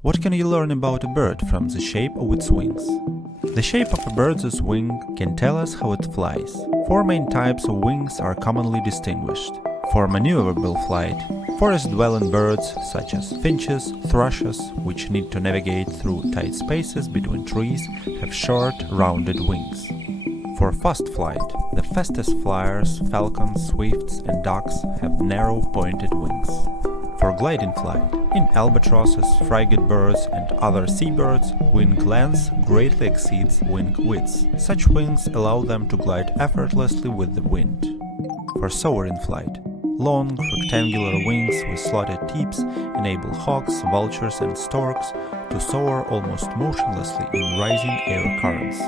What can you learn about a bird from the shape of its wings? The shape of a bird's wing can tell us how it flies. Four main types of wings are commonly distinguished. For maneuverable flight, forest-dwelling birds such as finches, thrushes, which need to navigate through tight spaces between trees, have short, rounded wings. For fast flight, the fastest flyers, falcons, swifts and ducks have narrow, pointed wings. For gliding flight, in albatrosses, frigate birds and other seabirds, wing length greatly exceeds wing width. Such wings allow them to glide effortlessly with the wind. For soaring flight, long, rectangular wings with slotted tips enable hawks, vultures and storks to soar almost motionlessly in rising air currents.